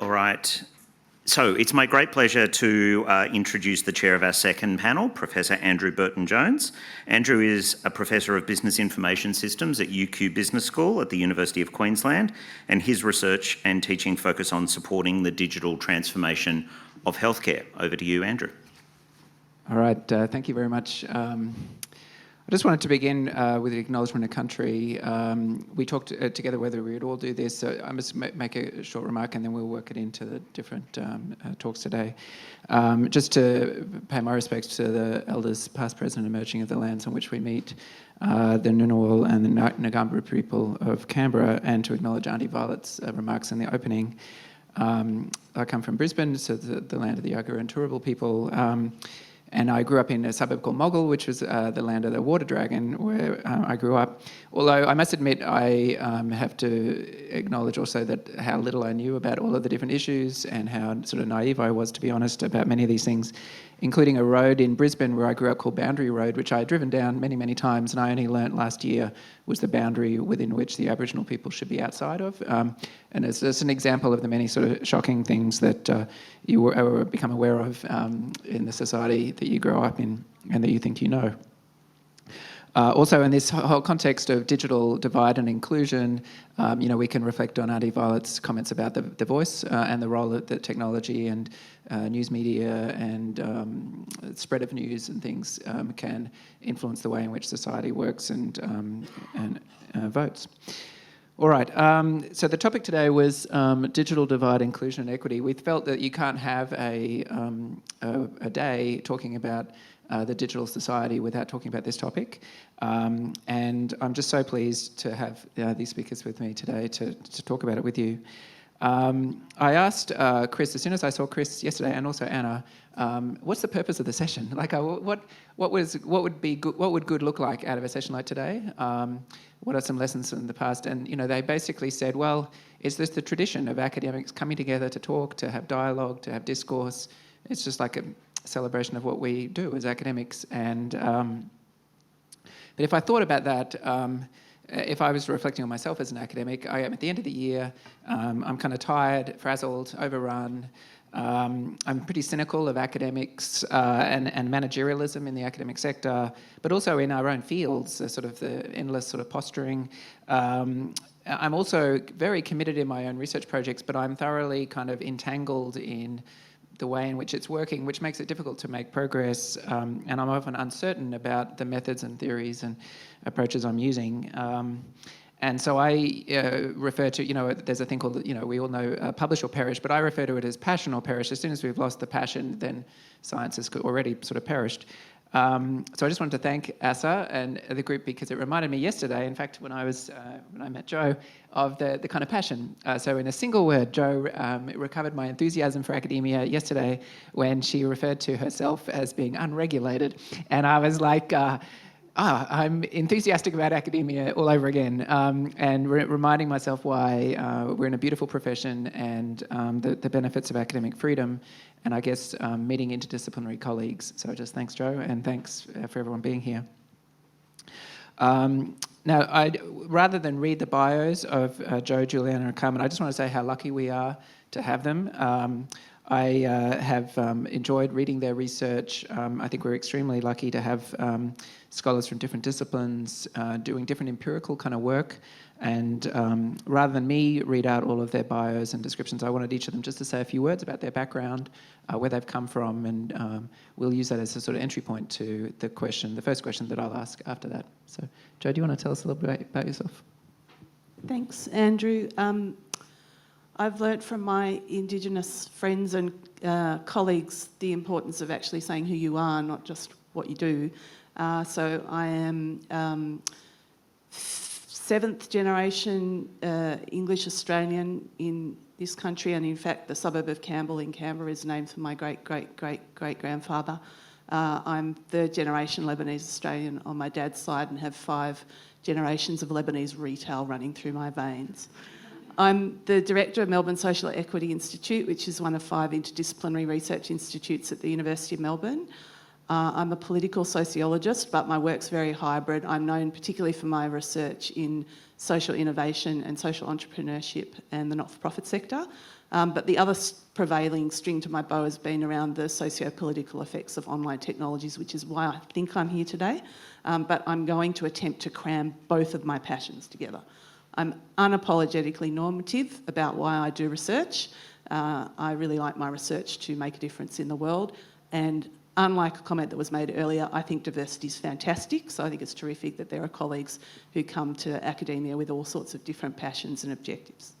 All right. So it's my great pleasure to introduce the chair of our second panel, Professor Andrew Burton-Jones. Andrew is a Professor of Business Information Systems at UQ Business School at the University of Queensland, and his research and teaching focus on supporting the digital transformation of healthcare. Over to you, Andrew. All right, thank you very much. I just wanted to begin with an acknowledgement of country. We talked together whether we would all do this, so I must make a short remark and then we'll work it into the different talks today. Just to pay my respects to the elders, past, present, and emerging of the lands on which we meet, the Ngunnawal and the Ngambri people of Canberra, and to acknowledge Auntie Violet's remarks in the opening. I come from Brisbane, so the land of the Yagara and Turrbal people. And I grew up in a suburb called Moggill, which was the land of the water dragon, where I grew up. Although I must admit, I have to acknowledge also that how little I knew about all of the different issues and how sort of naive I was, to be honest, about many of these things, including a road in Brisbane where I grew up called Boundary Road, which I had driven down many, many times, and I only learnt last year was the boundary within which the Aboriginal people should be outside of. And it's just an example of the many sort of shocking things that you become aware of in the society that you grow up in and that you think you know. Also, in this whole context of digital divide and inclusion, we can reflect on Auntie Violet's comments about the voice and the role that technology and news media and spread of news and things can influence the way in which society works and votes. All right, so the topic today was digital divide, inclusion and equity. We felt that you can't have a day talking about the digital society without talking about this topic. And I'm just so pleased to have these speakers with me today to talk about it with you. I asked Chris, as soon as I saw Chris yesterday, and also Anna, what's the purpose of the session? Like, what would good look like out of a session like today? What are some lessons from the past? And they basically said, well, is this the tradition of academics coming together to talk, to have dialogue, to have discourse? It's just like a celebration of what we do as academics. And but if I thought about that, if I was reflecting on myself as an academic, I am at the end of the year. I'm kind of tired, frazzled, overrun. I'm pretty cynical of academics and managerialism in the academic sector, but also in our own fields, sort of the endless sort of posturing. I'm also very committed in my own research projects, but I'm thoroughly kind of entangled in the way in which it's working, which makes it difficult to make progress, and I'm often uncertain about the methods and theories and approaches I'm using. And so I refer to, there's a thing called, we all know publish or perish, but I refer to it as passion or perish. As soon as we've lost the passion, then science has already sort of perished. So I just wanted to thank ASA and the group because it reminded me yesterday, in fact, when I met Jo, of the kind of passion. So in a single word, Jo recovered my enthusiasm for academia yesterday when she referred to herself as being unregulated. And I was like, I'm enthusiastic about academia all over again, and reminding myself why we're in a beautiful profession and the benefits of academic freedom, and I guess meeting interdisciplinary colleagues. So just thanks, Jo, and thanks for everyone being here. Now, rather than read the bios of Jo, Juliana, and Carmen, I just want to say how lucky we are to have them. I have enjoyed reading their research. I think we're extremely lucky to have scholars from different disciplines doing different empirical kind of work. And rather than me read out all of their bios and descriptions, I wanted each of them just to say a few words about their background, where they've come from, and we'll use that as a sort of entry point to the first question that I'll ask after that. So, Jo, do you want to tell us a little bit about yourself? Thanks, Andrew. I've learnt from my Indigenous friends and colleagues the importance of actually saying who you are, not just what you do. So I am seventh generation English Australian in this country, and in fact the suburb of Campbell in Canberra is named for my great-great-great-great-grandfather. I'm third generation Lebanese Australian on my dad's side and have 5 generations of Lebanese retail running through my veins. I'm the director of Melbourne Social Equity Institute, which is one of 5 interdisciplinary research institutes at the University of Melbourne. I'm a political sociologist, but my work's very hybrid. I'm known particularly for my research in social innovation and social entrepreneurship and the not-for-profit sector. But the other prevailing string to my bow has been around the socio-political effects of online technologies, which is why I think I'm here today. But I'm going to attempt to cram both of my passions together. I'm unapologetically normative about why I do research. I really like my research to make a difference in the world. And unlike a comment that was made earlier, I think diversity is fantastic. So I think it's terrific that there are colleagues who come to academia with all sorts of different passions and objectives.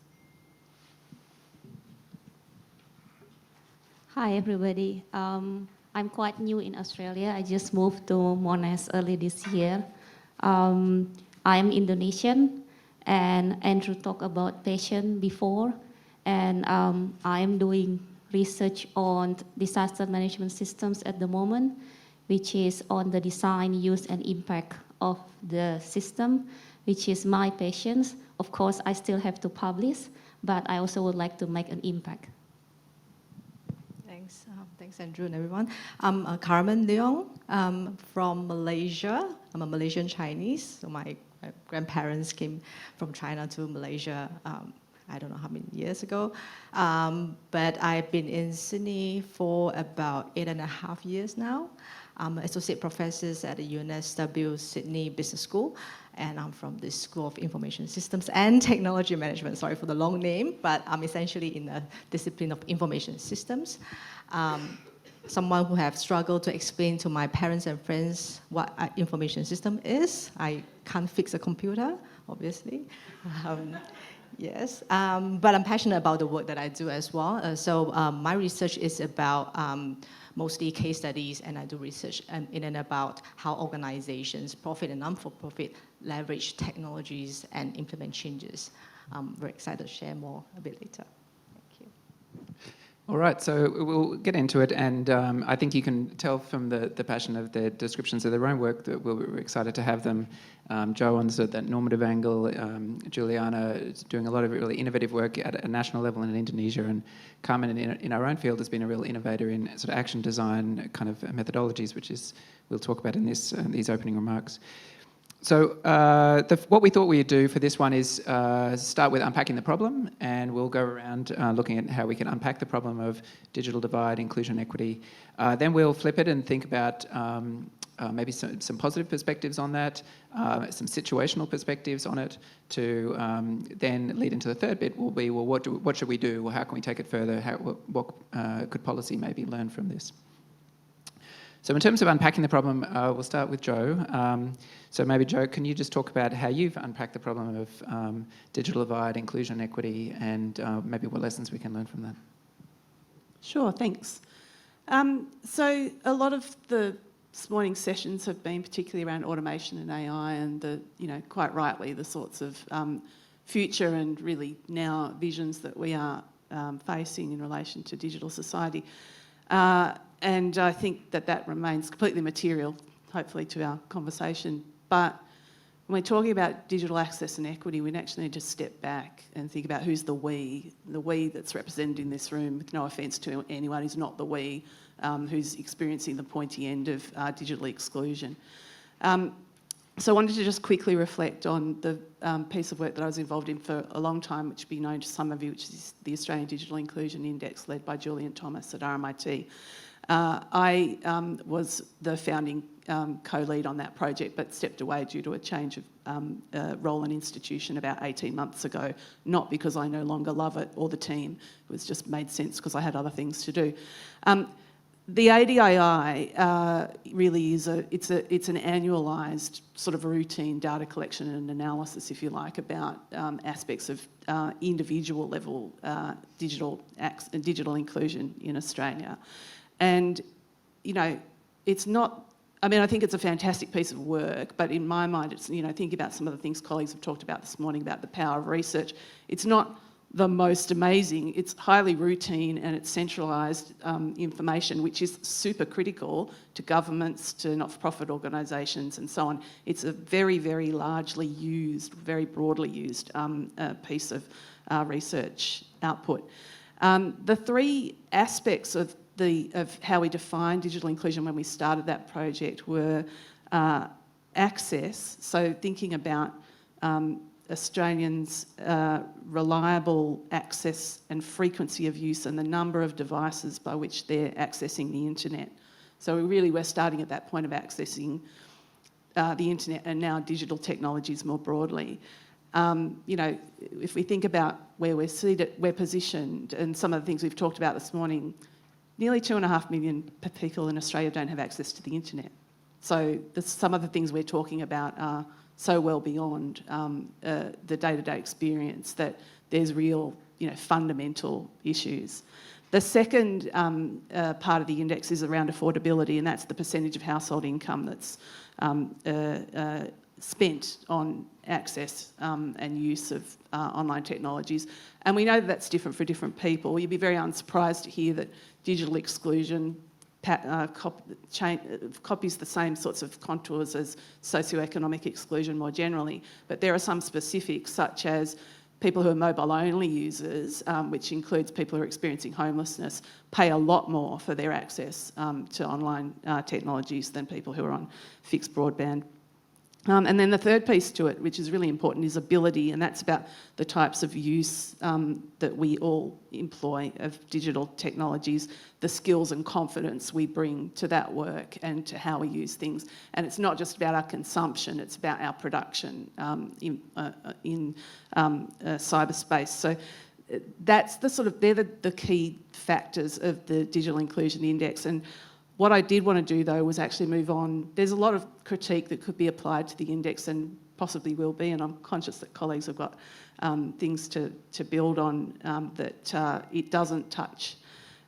Hi, everybody. I'm quite new in Australia. I just moved to Monash early this year. I'm Indonesian, and Andrew talked about passion before, and I am doing research on disaster management systems at the moment, which is on the design, use, and impact of the system, which is my passion. Of course, I still have to publish, but I also would like to make an impact. Thanks, Andrew and everyone. I'm Carmen Leong from Malaysia. I'm a Malaysian Chinese, so my grandparents came from China to Malaysia, I don't know how many years ago. But I've been in Sydney for about 8.5 years now. I'm an associate professor at the UNSW Sydney Business School, and I'm from the School of Information Systems and Technology Management. Sorry for the long name, but I'm essentially in the discipline of information systems. Someone who have struggled to explain to my parents and friends what an information system is. I can't fix a computer, obviously. Yes, but I'm passionate about the work that I do as well. So my research is about mostly case studies, and I do research in and about how organizations, profit and non-for-profit, leverage technologies and implement changes. I'm very excited to share more a bit later. Thank you. All right, so we'll get into it, and I think you can tell from the passion of their descriptions of their own work that we're excited to have them. Joe on that normative angle, Juliana is doing a lot of really innovative work at a national level in Indonesia, and Carmen in our own field has been a real innovator in sort of action design kind of methodologies, which is we'll talk about in these opening remarks. So what we thought we'd do for this one is start with unpacking the problem, and we'll go around looking at how we can unpack the problem of digital divide, inclusion, equity. Then we'll flip it and think about maybe some positive perspectives on that, some situational perspectives on it, to then lead into the third bit will be, well, what should we do? Well, how can we take it further? What could policy maybe learn from this? So in terms of unpacking the problem, we'll start with Joe. So maybe, Joe, can you just talk about how you've unpacked the problem of digital divide, inclusion, equity, and maybe what lessons we can learn from that? Sure, thanks. So a lot of this morning's sessions have been particularly around automation and AI, and quite rightly, the sorts of future and really now visions that we are facing in relation to digital society. And I think that remains completely material, hopefully, to our conversation. But when we're talking about digital access and equity, we actually need to step back and think about who's the we that's represented in this room, with no offence to anyone who's not the we, who's experiencing the pointy end of digital exclusion. So I wanted to just quickly reflect on the piece of work that I was involved in for a long time, which will be known to some of you, which is the Australian Digital Inclusion Index, led by Julian Thomas at RMIT. I was the founding co-lead on that project, but stepped away due to a change of role and institution about 18 months ago, not because I no longer love it or the team. It was just made sense because I had other things to do. The ADII really is it's an annualised sort of routine data collection and analysis, if you like, about aspects of individual level digital inclusion in Australia. And, it's not, I think it's a fantastic piece of work, but in my mind, it's, think about some of the things colleagues have talked about this morning about the power of research. It's not the most amazing, it's highly routine and it's centralised information, which is super critical to governments, to not-for-profit organisations and so on. It's a very, very largely used, very broadly used piece of research output. The three aspects of how we define digital inclusion when we started that project were access, so thinking about Australians' reliable access and frequency of use and the number of devices by which they're accessing the internet. So we're starting at that point of accessing the internet and now digital technologies more broadly. You know, if we think about where we're seated, we're positioned, and some of the things we've talked about this morning, nearly 2.5 million people in Australia don't have access to the internet. So some of the things we're talking about are so well beyond the day-to-day experience that there's real, you know, fundamental issues. The second part of the index is around affordability, and that's the percentage of household income that's spent on access and use of online technologies. And we know that that's different for different people. You'd be very unsurprised to hear that digital exclusion copies the same sorts of contours as socioeconomic exclusion more generally. But there are some specifics, such as people who are mobile-only users, which includes people who are experiencing homelessness, pay a lot more for their access to online technologies than people who are on fixed broadband. And then the third piece to it, which is really important, is ability, and that's about the types of use that we all employ of digital technologies, the skills and confidence we bring to that work and to how we use things. And it's not just about our consumption, it's about our production in cyberspace. So that's they're the key factors of the Digital Inclusion Index. And what I did want to do, though, was actually move on. There's a lot of critique that could be applied to the index and possibly will be, and I'm conscious that colleagues have got things to build on that it doesn't touch.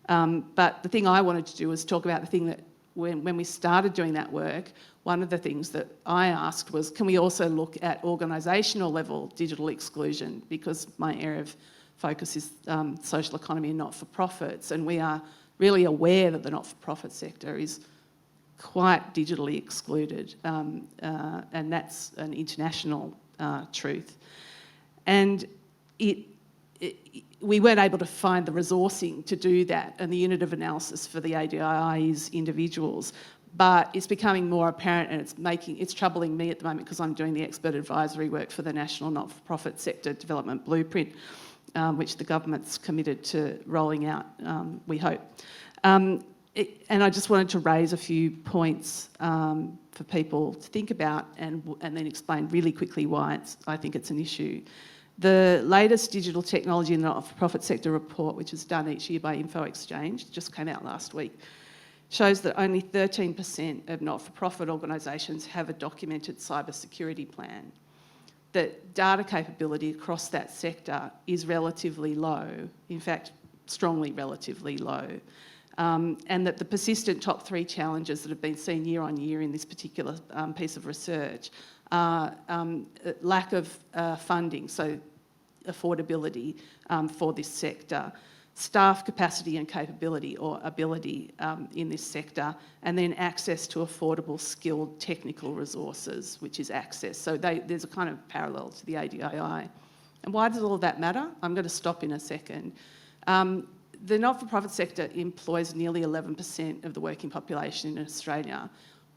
But the thing I wanted to do was talk about the thing that when we started doing that work, one of the things that I asked was, can we also look at organisational level digital exclusion? Because my area of focus is social economy and not-for-profits, and we are really aware that the not-for-profit sector is quite digitally excluded, and that's an international truth. And we weren't able to find the resourcing to do that, and the unit of analysis for the ADII is individuals. But it's becoming more apparent, and it's troubling me at the moment because I'm doing the expert advisory work for the National Not-for-Profit Sector Development Blueprint, which the government's committed to rolling out, we hope. And I just wanted to raise a few points for people to think about and then explain really quickly why I think it's an issue. The latest Digital Technology in the Not-for-Profit Sector report, which is done each year by Info Exchange, just came out last week, shows that only 13% of not-for-profit organisations have a documented cybersecurity plan. That data capability across that sector is relatively low, in fact, strongly relatively low, and that the persistent top three challenges that have been seen year on year in this particular piece of research are lack of funding, so affordability for this sector, staff capacity and capability or ability in this sector, and then access to affordable, skilled technical resources, which is access. So there's a kind of parallel to the ADII. And why does all of that matter? I'm going to stop in a second. The not-for-profit sector employs nearly 11% of the working population in Australia.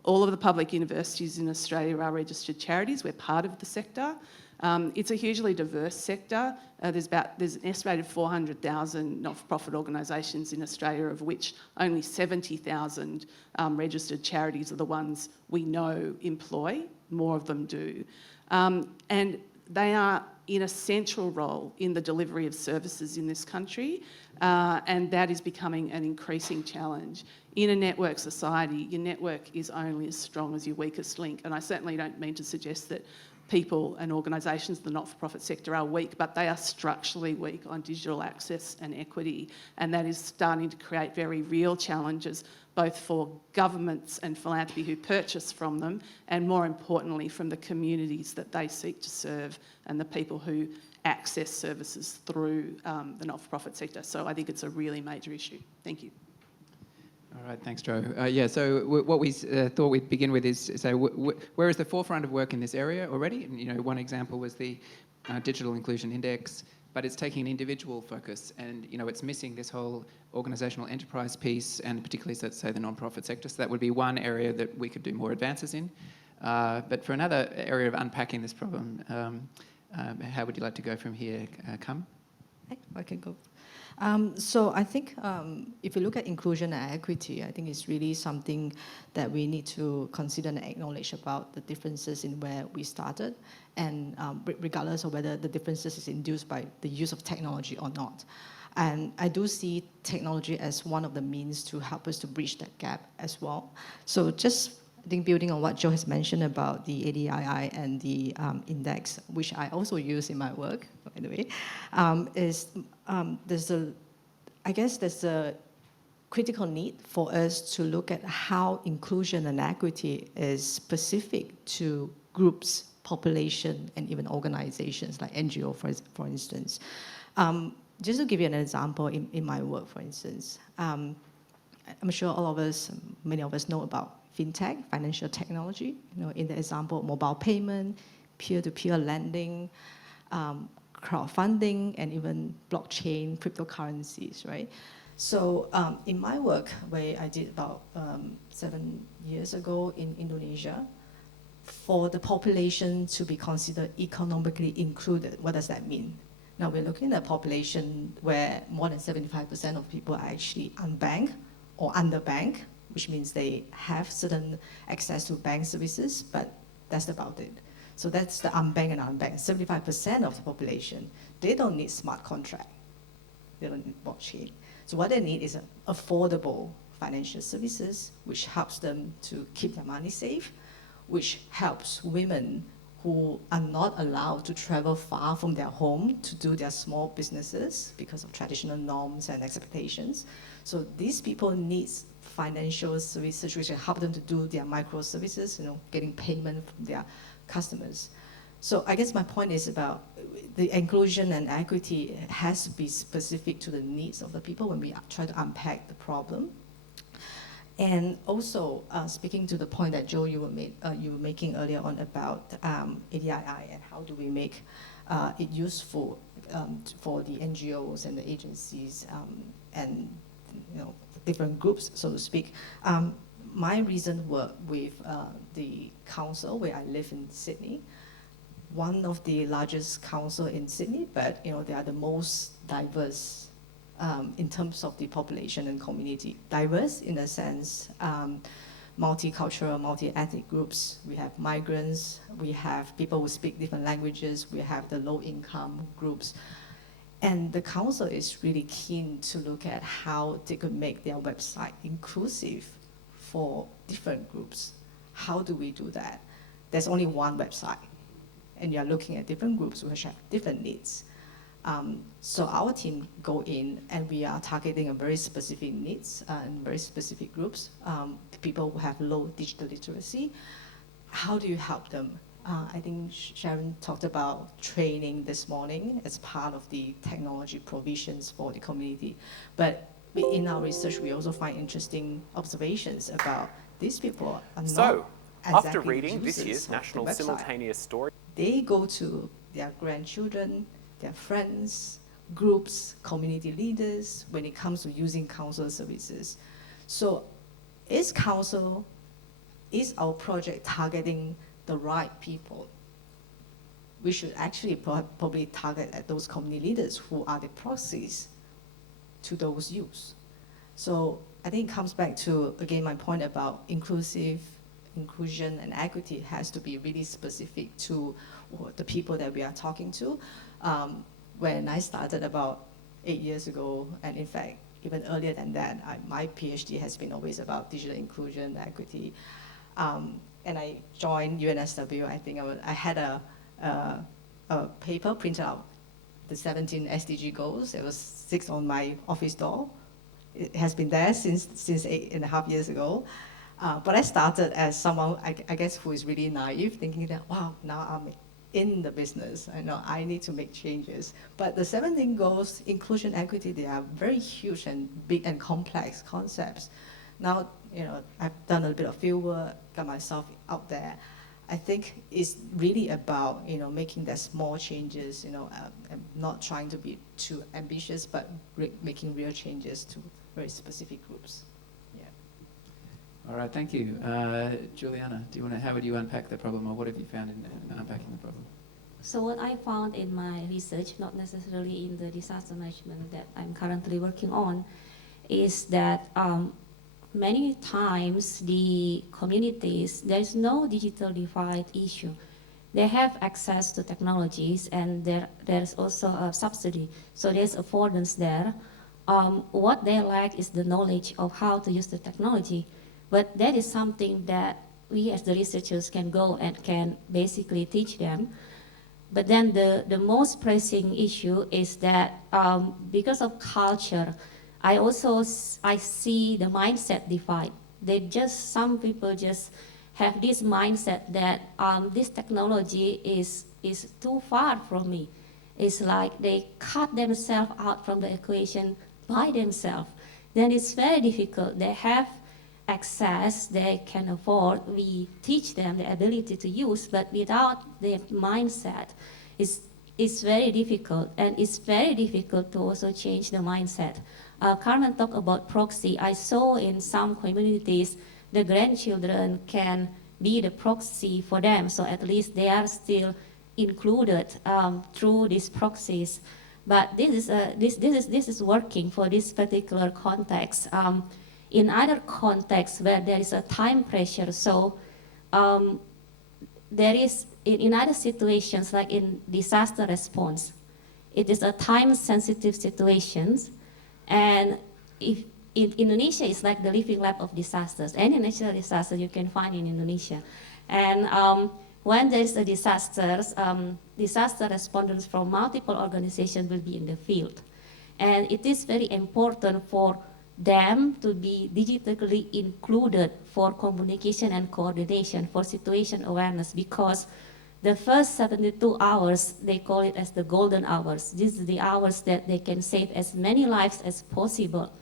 All of the public universities in Australia are registered charities. We're part of the sector. It's a hugely diverse sector. There's an estimated 400,000 not-for-profit organisations in Australia, of which only 70,000 registered charities are the ones we know employ. More of them do. And they are in a central role in the delivery of services in this country, and that is becoming an increasing challenge. In a network society, your network is only as strong as your weakest link, and I certainly don't mean to suggest that people and organisations in the not-for-profit sector are weak, but they are structurally weak on digital access and equity, and that is starting to create very real challenges both for governments and philanthropy who purchase from them, and more importantly from the communities that they seek to serve and the people who access services through the not-for-profit sector. So I think it's a really major issue. Thank you. All right, thanks, Jo. So what we thought we'd begin with is, where is the forefront of work in this area already? And, one example was the Digital Inclusion Index, but it's taking an individual focus, and it's missing this whole organisational enterprise piece, and particularly, let's say, the non-profit sector. So that would be one area that we could do more advances in. But for another area of unpacking this problem, How would you like to go from here, Carmen? I can go. So I think if you look at inclusion and equity, I think it's really something that we need to consider and acknowledge about the differences in where we started, and regardless of whether the differences is induced by the use of technology or not. And I do see technology as one of the means to help us to bridge that gap as well. So just, I think, building on what Joe has mentioned about the ADII and the index, which I also use in my work, by the way, there's a critical need for us to look at how inclusion and equity is specific to groups, population, and even organizations like NGO, for instance. Just to give you an example, in my work, for instance, I'm sure all of us, many of us know about fintech, financial technology, in the example of mobile payment, peer-to-peer lending, crowdfunding, and even blockchain, cryptocurrencies, right? So in my work, where I did about 7 years ago in Indonesia, for the population to be considered economically included, what does that mean? Now we're looking at a population where more than 75% of people are actually unbanked or underbanked, which means they have certain access to bank services, but that's about it. So that's the unbanked and unbanked. 75% of the population, they don't need smart contract. They don't need blockchain. So what they need is affordable financial services, which helps them to keep their money safe, which helps women who are not allowed to travel far from their home to do their small businesses because of traditional norms and expectations. So these people need financial services which will help them to do their micro services, getting payment from their customers. So I guess my point is about the inclusion and equity has to be specific to the needs of the people when we try to unpack the problem. And also, speaking to the point that Joe, you were making earlier on about ADII and how do we make it useful for the NGOs and the agencies and different groups, so to speak. My recent work with the council where I live in Sydney, one of the largest council in Sydney, but they are the most diverse in terms of the population and community. Diverse in a sense, multicultural, multi-ethnic groups. We have migrants, we have people who speak different languages, we have the low-income groups. And the council is really keen to look at how they could make their website inclusive for different groups. How do we do that? There's only one website, and you're looking at different groups which have different needs. So our team go in and we are targeting a very specific needs and very specific groups, people who have low digital literacy. How do you help them? I think Sharon talked about training this morning as part of the technology provisions for the community. But in our research, we also find interesting observations about these people are not So, exactly after reading this users year's of the National website. Simultaneous Story, They go to their grandchildren, their friends, groups, community leaders when it comes to using council services. So is our project targeting the right people? We should actually probably target at those community leaders who are the proxies to those youth. So I think it comes back to, again, my point about inclusion and equity has to be really specific to the people that we are talking to. When I started about 8 years ago, and in fact, even earlier than that, my PhD has been always about digital inclusion, equity. And I joined UNSW, I think I had a paper printed out, the 17 SDG goals. It was 6 on my office door. It has been there since 8.5 years ago. But I started as someone, I guess, who is really naive, thinking that, wow, now I'm in the business. I know I need to make changes. But the 17 goals, inclusion, equity, they are very huge and big and complex concepts. Now, I've done a bit of field work, got myself out there. I think it's really about, making the small changes, and not trying to be too ambitious, but making real changes to very specific groups. Yeah. All right, thank you. Juliana, how would you unpack the problem, or what have you found in unpacking the problem? So what I found in my research, not necessarily in the disaster management that I'm currently working on, is that many times the communities, there's no digital divide issue. They have access to technologies, and there's also a subsidy, so there's affordance there. What they lack is the knowledge of how to use the technology, but that is something that we as the researchers can go and can basically teach them. But then the most pressing issue is that because of culture, I see the mindset divide. Some people just have this mindset that this technology is too far from me. It's like they cut themselves out from the equation by themselves. Then it's very difficult. They have access, they can afford, we teach them the ability to use, but without their mindset, it's very difficult, and it's very difficult to also change the mindset. Carmen talked about proxy. I saw in some communities, the grandchildren can be the proxy for them, so at least they are still included through these proxies. But this is working for this particular context. In other contexts where there is a time pressure, so there is, in other situations like in disaster response, it is a time-sensitive situations, and if in Indonesia is like the living lab of disasters. Any natural disaster you can find in Indonesia, and when there is a disaster responders from multiple organizations will be in the field, and it is very important for them to be digitally included for communication and coordination, for situation awareness, because the first 72 hours, they call it as the golden hours. These are the hours that they can save as many lives as possible.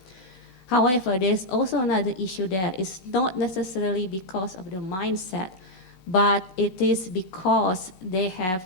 However, there's also another issue there. It's not necessarily because of the mindset, but it is because they have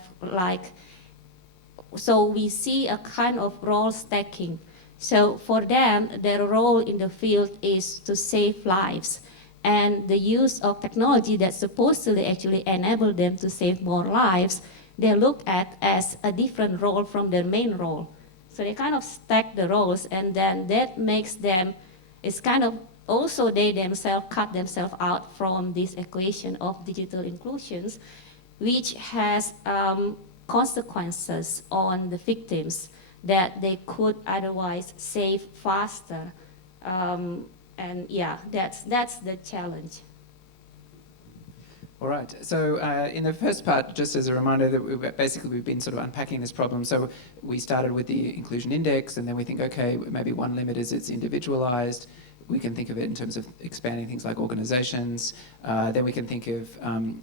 so we see a kind of role stacking. So for them, their role in the field is to save lives. And the use of technology that supposedly actually enable them to save more lives, they look at as a different role from their main role. So they kind of stack the roles, and then that makes them, it's kind of also they themselves cut themselves out from this equation of digital inclusions, which has consequences on the victims that they could otherwise save faster. And yeah, that's the challenge. All right. So in the first part, just as a reminder that we've been sort of unpacking this problem. So we started with the inclusion index, and then we think, okay, maybe one limit is it's individualized. We can think of it in terms of expanding things like organizations. Then we can think of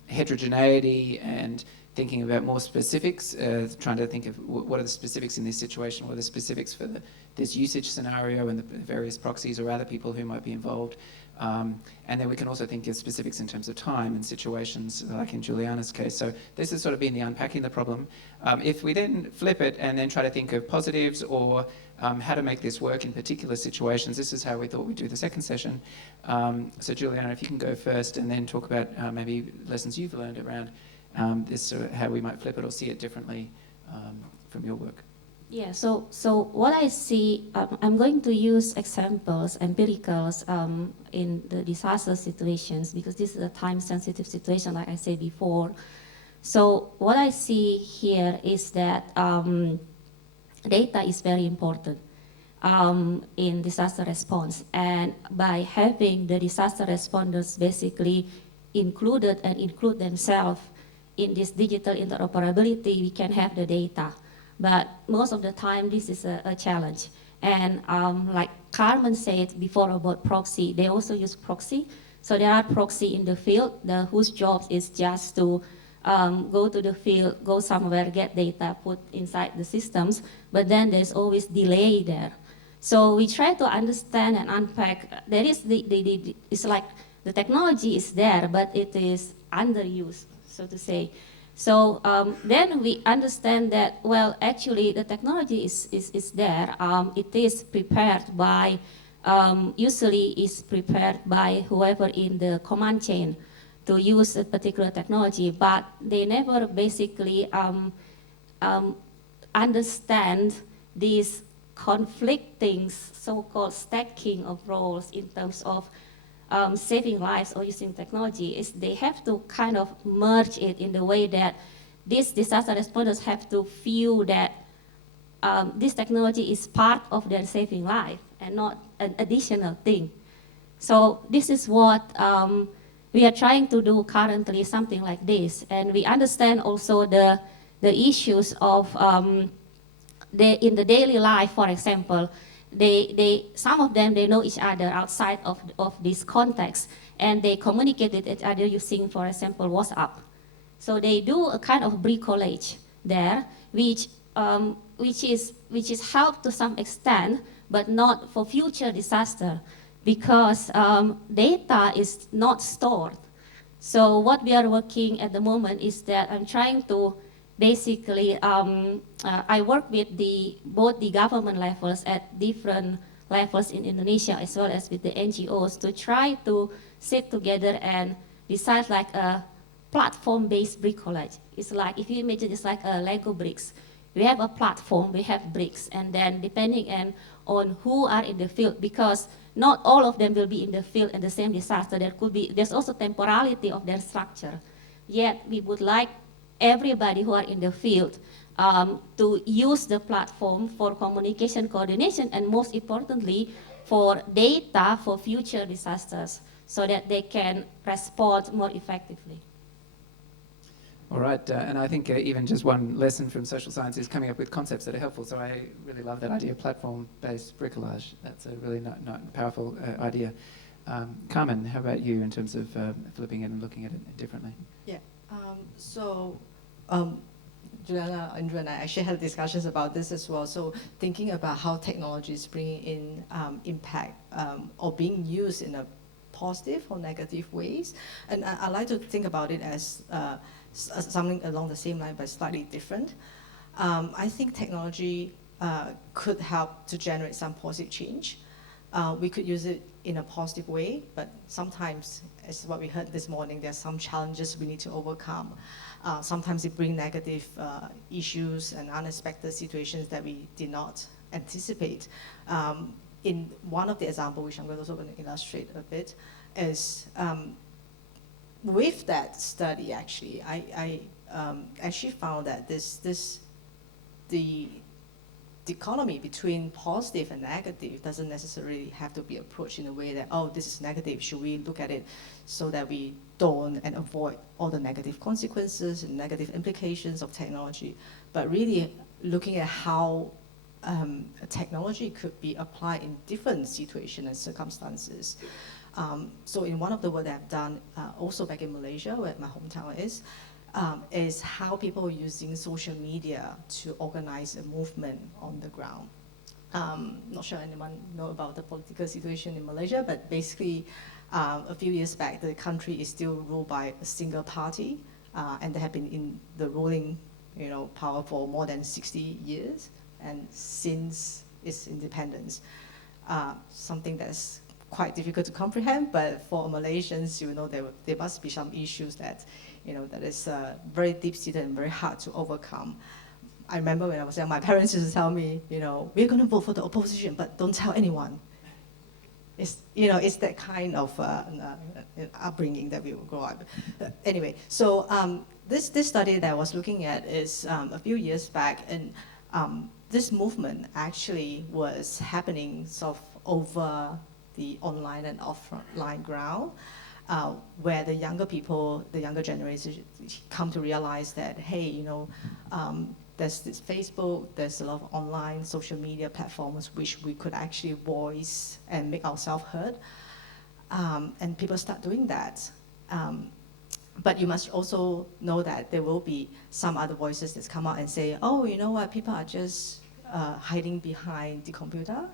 heterogeneity and thinking about more specifics, trying to think of what are the specifics in this situation, what are the specifics for this usage scenario and the various proxies or other people who might be involved. And then we can also think of specifics in terms of time and situations, like in Juliana's case. So this has sort of been the unpacking the problem. If we then flip it and then try to think of positives or how to make this work in particular situations, this is how we thought we'd do the second session. So Juliana, if you can go first and then talk about maybe lessons you've learned around this, or how we might flip it or see it differently from your work. Yeah, so what I see, I'm going to use examples, empiricals, in the disaster situations, because this is a time-sensitive situation, like I said before. So what I see here is that data is very important in disaster response. And by having the disaster responders basically included and include themselves in this digital interoperability, we can have the data. But most of the time, this is a challenge. And like Carmen said before about proxy, they also use proxy. So there are proxy in the field whose job is just to go to the field, go somewhere, get data, put inside the systems, but then there's always delay there. So we try to understand and unpack. There is it's like the technology is there, but it is underused, so to say. So then we understand that, well, actually the technology is there. It is prepared by, usually is prepared by whoever in the command chain to use a particular technology, but they never basically understand these conflicting so-called stacking of roles in terms of saving lives or using technology, is they have to kind of merge it in the way that these disaster responders have to feel that this technology is part of their saving life and not an additional thing. So this is what we are trying to do currently, something like this. And we understand also the issues of in the daily life, for example, some of them, they know each other outside of this context, and they communicate with each other using, for example, WhatsApp. So they do a kind of bricolage there, which is helped to some extent, but not for future disaster, because data is not stored. So what we are working at the moment is that I'm trying to basically, I work with both the government levels at different levels in Indonesia, as well as with the NGOs, to try to sit together and decide like a platform-based bricolage. It's like, if you imagine, it's like a Lego bricks. We have a platform, we have bricks, and then depending on who are in the field, because not all of them will be in the field in the same disaster. There's also temporality of their structure. Yet we would like everybody who are in the field to use the platform for communication coordination, and most importantly, for data for future disasters, so that they can respond more effectively. All right, and I think even just one lesson from social science is coming up with concepts that are helpful. So I really love that idea of platform-based bricolage. That's a really powerful idea. Carmen, how about you in terms of flipping it and looking at it differently? Yeah. Juliana, Andrew, and I actually had discussions about this as well. So thinking about how technology is bringing in impact or being used in a positive or negative ways, and I like to think about it as something along the same line but slightly different. I think technology could help to generate some positive change. We could use it in a positive way, but sometimes, as what we heard this morning, there are some challenges we need to overcome. Sometimes it brings negative issues and unexpected situations that we did not anticipate. In one of the examples, which I'm also going to illustrate a bit, is with that study, actually, I actually found that the dichotomy between positive and negative doesn't necessarily have to be approached in a way that, oh, this is negative, should we look at it so that we don't and avoid all the negative consequences and negative implications of technology, but really looking at how technology could be applied in different situations and circumstances. So in one of the work that I've done, also back in Malaysia, where my hometown is how people are using social media to organize a movement on the ground. Not sure anyone know about the political situation in Malaysia, but basically a few years back, the country is still ruled by a single party, and they have been in the ruling power for more than 60 years, and since its independence. Something that's quite difficult to comprehend, but for Malaysians, there must be some issues that that is very deep-seated and very hard to overcome. I remember when I was young, my parents used to tell me, we're going to vote for the opposition, but don't tell anyone. It's that kind of upbringing that we will grow up. Anyway, so this study that I was looking at is a few years back, and this movement actually was happening sort of over the online and offline ground. Where the younger people, the younger generation, come to realize that, hey, there's this Facebook, there's a lot of online social media platforms which we could actually voice and make ourselves heard. And people start doing that. But you must also know that there will be some other voices that come out and say, oh, you know what, people are just hiding behind the computer.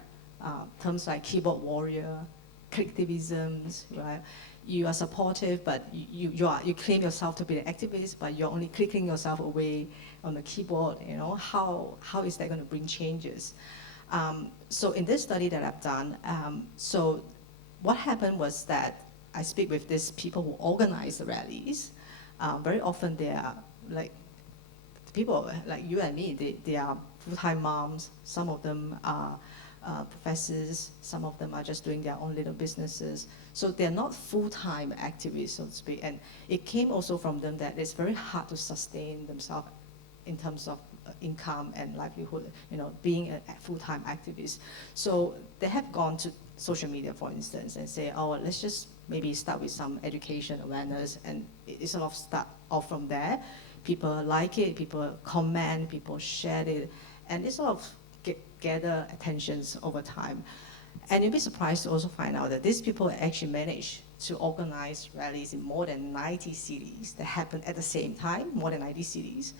Terms like keyboard warrior, clicktivisms, right? You are supportive, but you claim yourself to be an activist, but you're only clicking yourself away on the keyboard. How is that going to bring changes? So in this study that I've done, so what happened was that I speak with these people who organize the rallies. Very often they are like people like you and me, they are full-time moms. Some of them are professors. Some of them are just doing their own little businesses. So they're not full-time activists, so to speak. And it came also from them that it's very hard to sustain themselves in terms of income and livelihood, being a full-time activist. So they have gone to social media, for instance, and say, oh, let's just maybe start with some education awareness, and it sort of start off from there. People like it, people comment, people share it, and it sort of gather attentions over time. And you'll be surprised to also find out that these people actually manage to organize rallies in more than 90 cities that happen at the same time, more than 90 cities.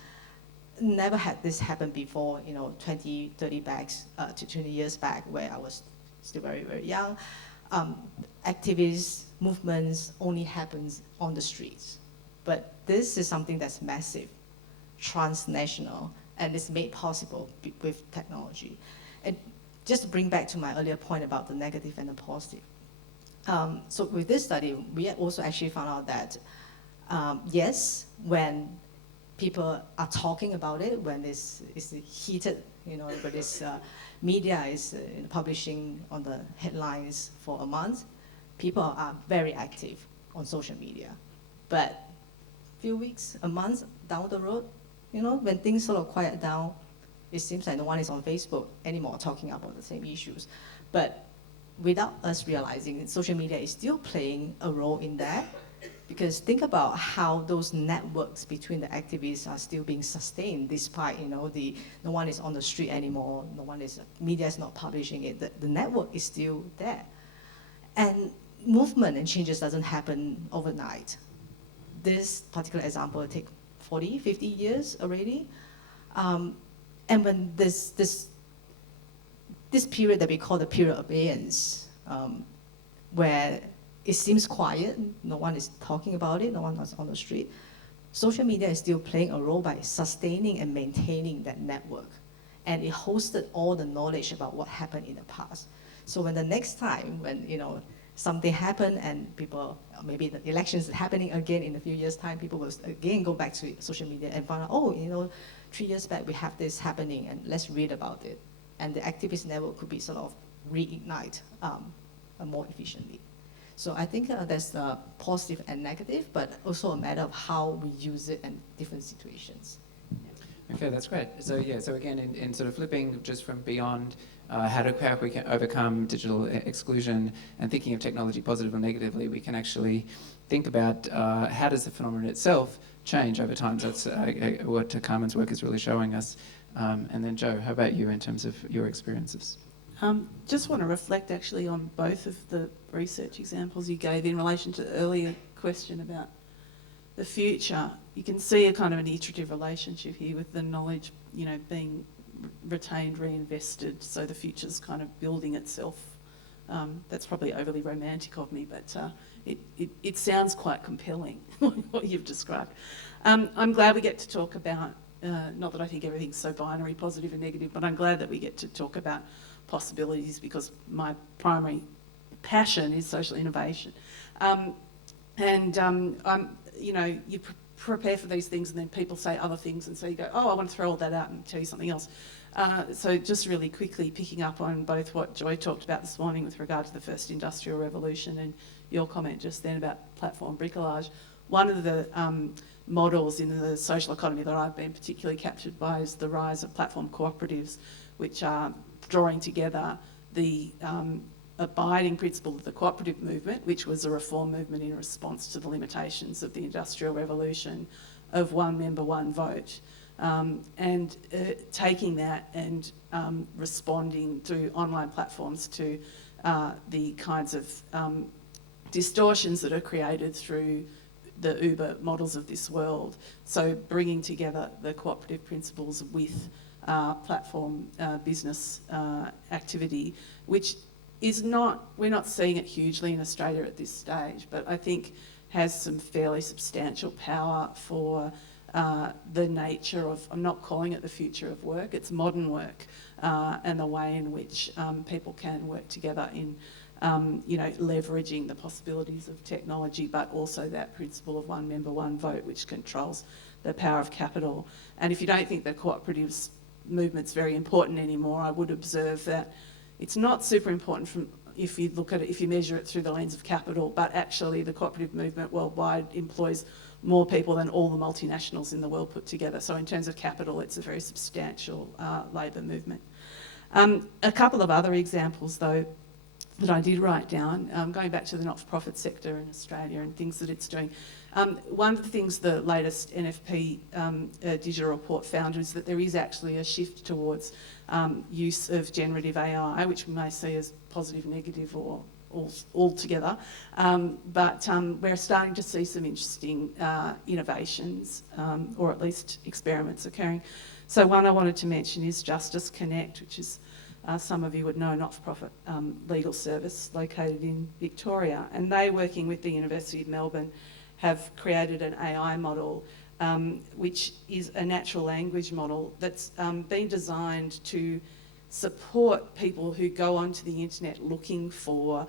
Never had this happen before, 20, 30 to 20 years back, where I was still very, very young. Activists, movements only happens on the streets. But this is something that's massive, transnational, and it's made possible with technology. And just to bring back to my earlier point about the negative and the positive. So with this study, we also actually found out that, yes, when people are talking about it, when it's heated, when this media is publishing on the headlines for a month, people are very active on social media. But a few weeks, a month down the road, when things sort of quiet down, it seems like no one is on Facebook anymore talking about the same issues. But without us realizing, social media is still playing a role in that. Because think about how those networks between the activists are still being sustained despite, no one is on the street anymore, media is not publishing it, the network is still there. And movement and changes doesn't happen overnight. This particular example will take 40, 50 years already. And when this period that we call the period of abeyance, where it seems quiet, no one is talking about it, no one is on the street, social media is still playing a role by sustaining and maintaining that network. And it hosted all the knowledge about what happened in the past. So when the next time, when something happened and people, maybe the elections are happening again in a few years' time, people will again go back to social media and find out, oh, 3 years back we have this happening, and let's read about it. And the activist network could be sort of reignite more efficiently. So I think there's a positive and negative, but also a matter of how we use it in different situations. Okay, that's great. So again, in sort of flipping just from beyond how we can overcome digital exclusion and thinking of technology positively or negatively, we can actually think about how does the phenomenon itself change over time. So that's what Carmen's work is really showing us. And then Joe, how about you in terms of your experiences? Just want to reflect actually on both of the research examples you gave in relation to the earlier question about the future. You can see a kind of an iterative relationship here with the knowledge, being retained, reinvested, so the future's kind of building itself. That's probably overly romantic of me, but it sounds quite compelling, what you've described. I'm glad we get to talk about, not that I think everything's so binary, positive and negative, but I'm glad that we get to talk about possibilities, because my primary passion is social innovation. You prepare for these things and then people say other things, and so you go, oh, I want to throw all that out and tell you something else. So just really quickly picking up on both what Joy talked about this morning with regard to the first industrial revolution and your comment just then about platform bricolage. One of the models in the social economy that I've been particularly captured by is the rise of platform cooperatives, which are drawing together the abiding principle of the cooperative movement, which was a reform movement in response to the limitations of the Industrial Revolution of one member, one vote. And taking that and responding to online platforms to the kinds of distortions that are created through the Uber models of this world. So bringing together the cooperative principles with platform business activity, which is not, we're not seeing it hugely in Australia at this stage, but I think has some fairly substantial power for the nature of, I'm not calling it the future of work, it's modern work, and the way in which people can work together in leveraging the possibilities of technology, but also that principle of one member, one vote, which controls the power of capital. And if you don't think the cooperatives movement's very important anymore, I would observe that it's not super important if you look at it, if you measure it through the lens of capital, but actually the cooperative movement worldwide employs more people than all the multinationals in the world put together. So in terms of capital, it's a very substantial labour movement. A couple of other examples, though, that I did write down, going back to the not-for-profit sector in Australia and things that it's doing. One of the things the latest NFP digital report found is that there is actually a shift towards use of generative AI, which we may see as positive, negative, or all together. But we're starting to see some interesting innovations, or at least experiments occurring. So one I wanted to mention is Justice Connect, which is some of you would know, not-for-profit legal service located in Victoria. And they, working with the University of Melbourne, have created an AI model, which is a natural language model that's been designed to support people who go onto the internet looking for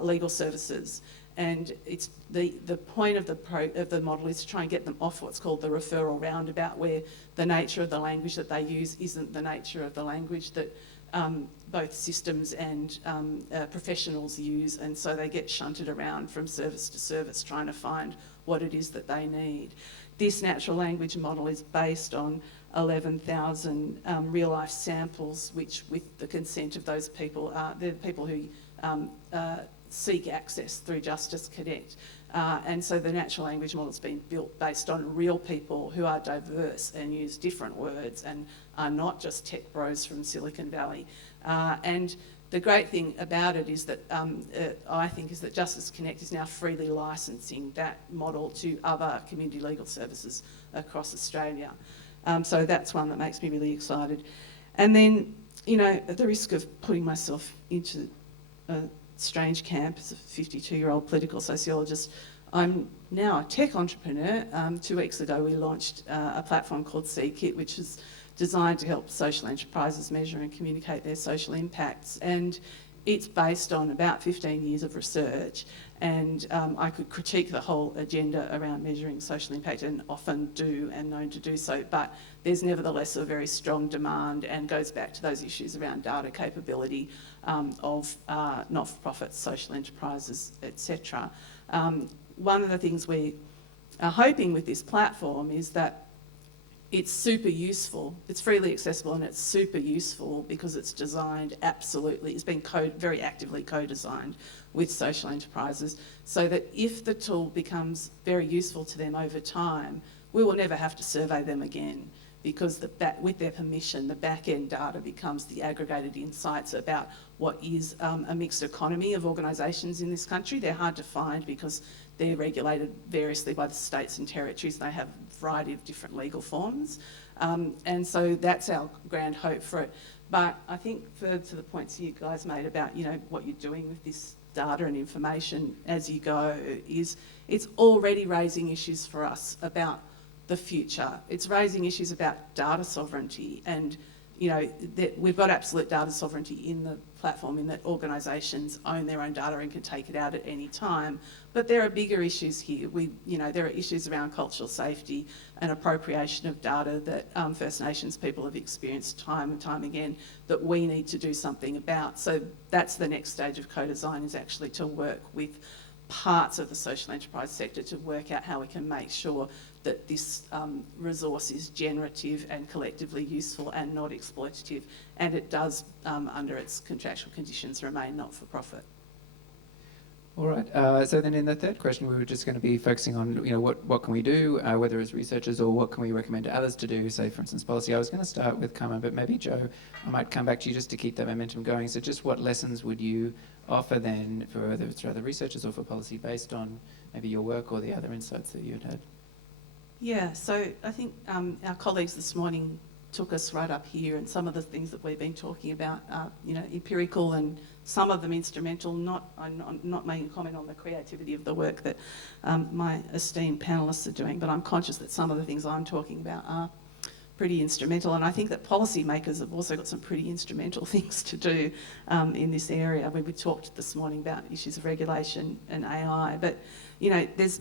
legal services. And it's the point of the model is to try and get them off what's called the referral roundabout, where the nature of the language that they use isn't the nature of the language that both systems and professionals use, and so they get shunted around from service to service trying to find what it is that they need. This natural language model is based on 11,000 real-life samples, which, with the consent of those people, they're the people who seek access through Justice Connect. And so the natural language model's been built based on real people who are diverse and use different words and are not just tech bros from Silicon Valley. And the great thing about it is that, I think, is that Justice Connect is now freely licensing that model to other community legal services across Australia. So that's one that makes me really excited. And then, you know, at the risk of putting myself into a strange camp as a 52-year-old political sociologist, I'm now a tech entrepreneur. 2 weeks ago we launched a platform called CKIT, which is designed to help social enterprises measure and communicate their social impacts. And it's based on about 15 years of research, and I could critique the whole agenda around measuring social impact, and often do, and known to do so, but there's nevertheless a very strong demand, and goes back to those issues around data capability of not-for-profit social enterprises, etc. One of the things we are hoping with this platform is that it's super useful, it's freely accessible, and it's super useful because it's designed it's been very actively co-designed with social enterprises, so that if the tool becomes very useful to them over time, we will never have to survey them again, because with their permission, the back-end data becomes the aggregated insights about what is a mixed economy of organisations in this country. They're hard to find because they're regulated variously by the states and territories. They have a variety of different legal forms. And so that's our grand hope for it. But I think further to the points you guys made about, you know, what you're doing with this data and information as you go, is it's already raising issues for us about the future. It's raising issues about data sovereignty, and you know, we've got absolute data sovereignty in the platform, in that organisations own their own data and can take it out at any time. But there are bigger issues here. There are issues around cultural safety and appropriation of data that First Nations people have experienced time and time again, that we need to do something about. So that's the next stage of co-design, is actually to work with parts of the social enterprise sector to work out how we can make sure that this resource is generative and collectively useful and not exploitative, and it does, under its contractual conditions, remain not-for-profit. All right. So then in the third question, we were just going to be focusing on, you know, what can we do, whether as researchers, or what can we recommend to others to do, say, for instance, policy. I was going to start with Carmen, but maybe Joe, I might come back to you just to keep that momentum going. So just what lessons would you offer then, for whether it's for other researchers or for policy, based on maybe your work or the other insights that you'd had? Yeah, so I think our colleagues this morning took us right up here, and some of the things that we've been talking about are, you know, empirical, and some of them instrumental. I'm not making a comment on the creativity of the work that my esteemed panellists are doing, but I'm conscious that some of the things I'm talking about are pretty instrumental, and I think that policymakers have also got some pretty instrumental things to do in this area. We talked this morning about issues of regulation and AI, but you know, there's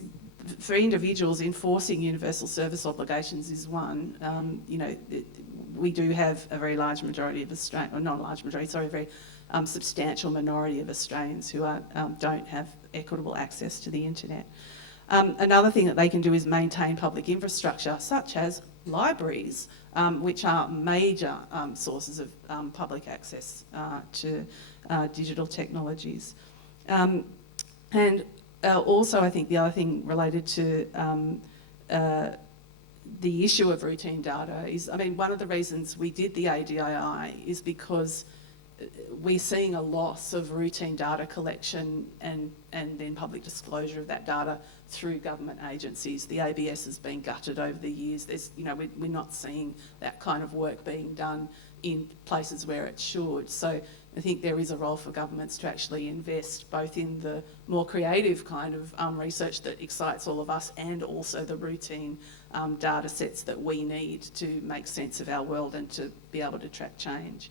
for individuals, enforcing universal service obligations is one. We do have a very large majority of Australians, or not a large majority, sorry, a very substantial minority of Australians who don't have equitable access to the internet. Another thing that they can do is maintain public infrastructure, such as libraries, which are major sources of public access to digital technologies. And also, I think the other thing related to the issue of routine data is, one of the reasons we did the ADII is because we're seeing a loss of routine data collection and then public disclosure of that data through government agencies. The ABS has been gutted over the years. We're not seeing that kind of work being done in places where it should. So I think there is a role for governments to actually invest both in the more creative kind of research that excites all of us, and also the routine data sets that we need to make sense of our world and to be able to track change.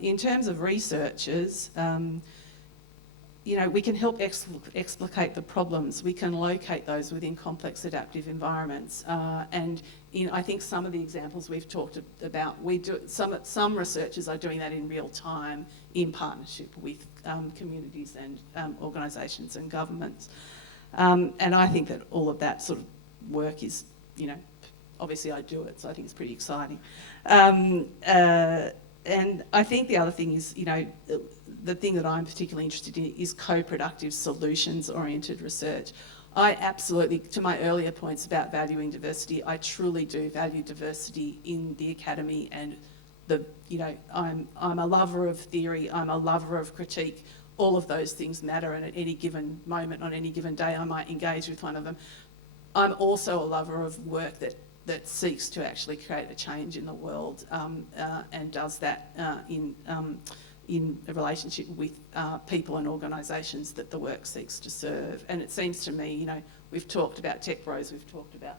In terms of researchers, we can help explicate the problems. We can locate those within complex adaptive environments. I think some of the examples we've talked about, some researchers are doing that in real time in partnership with communities and organisations and governments. And I think that all of that sort of work is, obviously I do it, so I think it's pretty exciting. And I think the other thing is, the thing that I'm particularly interested in is co-productive solutions-oriented research. I absolutely, to my earlier points about valuing diversity, I truly do value diversity in the academy, and I'm a lover of theory, I'm a lover of critique. All of those things matter, and at any given moment, on any given day, I might engage with one of them. I'm also a lover of work that seeks to actually create a change in the world and does that in a relationship with people and organisations that the work seeks to serve. And it seems to me, we've talked about tech bros, we've talked about,